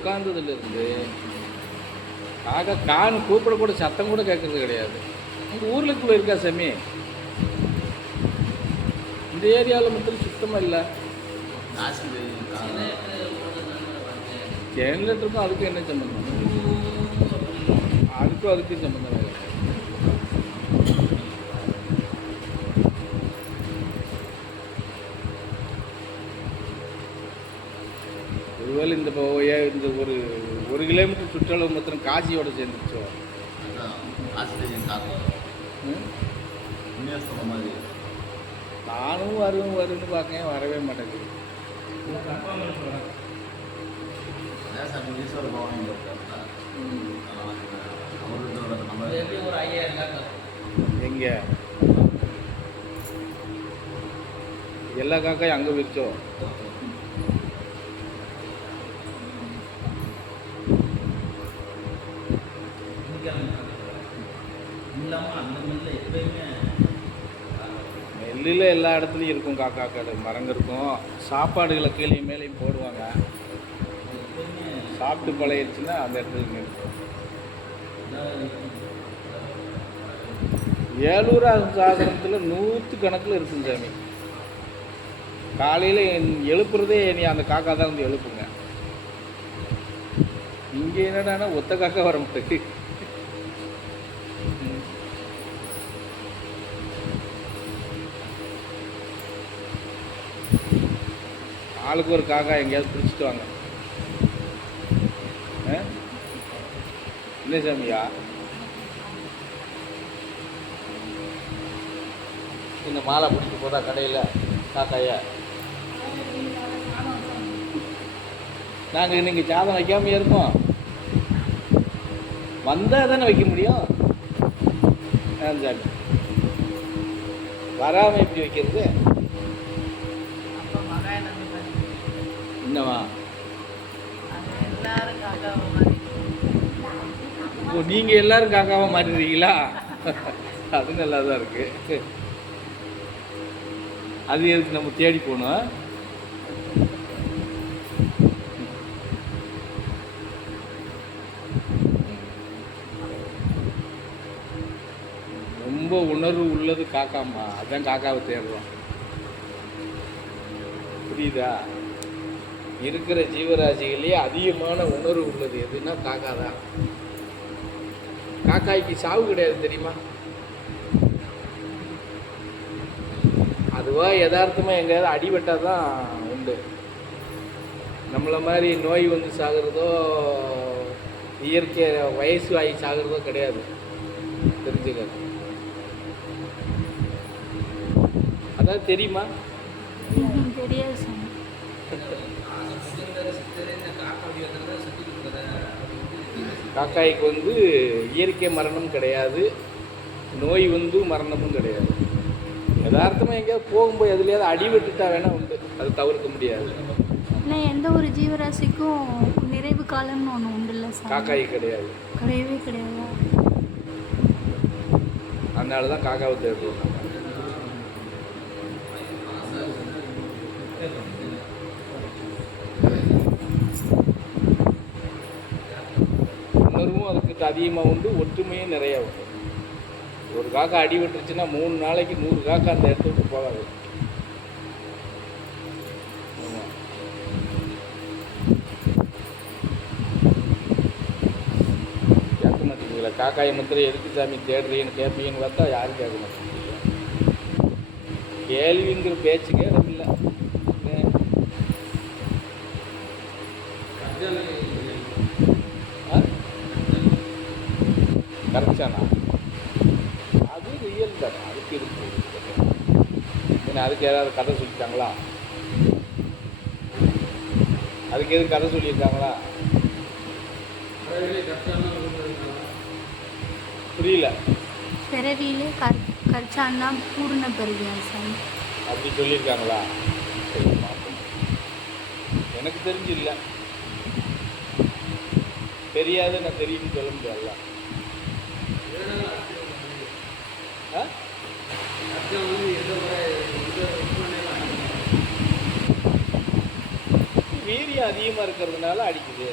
உட்காந்ததுலேருந்து காக்கா கான்னு கூப்பிட கூட சத்தம் கூட கேட்கறது கிடையாது. உங்கள் ஊருக்குள்ளே இருக்கா சாமி? இந்த ஏரியாவில் மட்டும் சுத்தமாக இல்லை. ஜெனரேட்டருக்கும் அதுக்கும் என்ன சம்பந்தம்? அதுக்கும் சம்பந்தம் இல்லை. ஒருவேளை இந்த இந்த ஒரு கிலோமீட்டர் சுற்றளவு மாத்திரம் காசியோட சேர்ந்துருச்சோ? நானும் வருன்னு பார்க்கேன், வரவே மாட்டேங்குது. எங்க எல்லா காக்காயும் அங்கே விரிச்சோ? நெல்லில் எல்லா இடத்துலையும் இருக்கும் காக்கா கடை, மரங்க இருக்கும். சாப்பாடுகளை கீழே மேலேயும் போடுவாங்க. சாப்பிட்டு பழகிடுச்சுன்னா அந்த இடத்துல இருக்கும். ஏலூர் சாசனத்தில் 100 கணக்கில் இருக்கும் சாமி. காலையில் எழுப்புறதே நீ அந்த காக்கா தான் வந்து எழுப்புங்க. இங்கே என்னடானா ஒத்த காக்கா வர மாட்டேங்குது. ஆளுக்கு ஒரு காக்கா எங்கேயாவது பிடிச்சிட்டு வாங்க. என்ன சாமியா? இந்த மாலை பிடிச்சி போதா கடையில் காக்காய? நாங்கள் நீங்கள் சாதம் வைக்காமையே இருக்கோம். வந்தால் தானே வைக்க முடியும். சாமி வராமல் எப்படி வைக்கிறது? என்னவா? இப்போ நீங்கள் எல்லாரும் காக்காவாக மாறிடுறீங்களா? அது நல்லா தான் இருக்குது. அது எதுக்கு நம்ம தேடி போகணும்? ரொம்ப உணர்வு உள்ளது காக்காம்மா, அதான் காக்காவை தேடுறோம். புரியுதா? இருக்கிற ஜீவராசிகளே அதிகமான உணர்வு உள்ளது எதுன்னா காக்கா தான். காக்காய்க்கு சாவு கிடையாது தெரியுமா? அதுவாக யதார்த்தமாக எங்கேயாவது அடிபட்டால் தான் உண்டு. நம்மளை மாதிரி நோய் வந்து சாகிறதோ இயற்கை வயசு ஆகி சாகிறதோ கிடையாது. தெரிஞ்சுக்க. அதாவது தெரியுமா? தெரியாது. காக்காய்க்கு வந்து இயற்கை மரணம் கிடையாது, நோய் வந்து மரணமும் கிடையாது. யதார்த்தமாக எங்கேயாவது போகும்போது எதுலையாவது அடி விட்டுட்டா வேணால் உண்டு, அது தவிர்க்க முடியாது. இல்லை, எந்த ஒரு ஜீவராசிக்கும் நிறைவு காலம்னு ஒன்று உண்டு இல்லை சார்? காக்காய் கிடையாது, கிடையவே கிடையாது. அதனால தான் காக்காவை தேடுறோம். உணர்வும் அதுக்கு அதிகமாக உண்டு, ஒற்றுமையும் நிறையா உண்டு. ஒரு காக்கா அடி விட்டுருச்சுன்னா 3 நாளைக்கு 100 காக்கா அந்த இடத்த விட்டு போகாது. கேட்க மாட்டேங்குங்களா? காக்காயை மாத்திரம் எதுக்கு சாமி தேடுறீன்னு கேட்பீங்கன்னு பார்த்தா யாரும் கேட்க மாட்டேங்குது. கேள்விங்கிற பேச்சுக்கே இடம் இல்லை. கரெக்டானா? அது ரியல் தானே, அதுக்கு இருக்கு. ஏன்னா அதுக்கு ஏதாவது கதை சொல்லிட்டாங்களா? அதுக்கு எதுவும் கதை சொல்லியிருக்காங்களா? புரியல. பிறவியிலே கற்சான்னா பூர்ண பெருவியா சாமி அப்படி சொல்லியிருக்காங்களா? எனக்கு தெரிஞ்சு இல்லை. தெரியாது, நான் தெரியும்னு சொல்ல முடியாதுல்ல. வீரியம் அதிகமாக இருக்கிறதுனால அடிக்குது.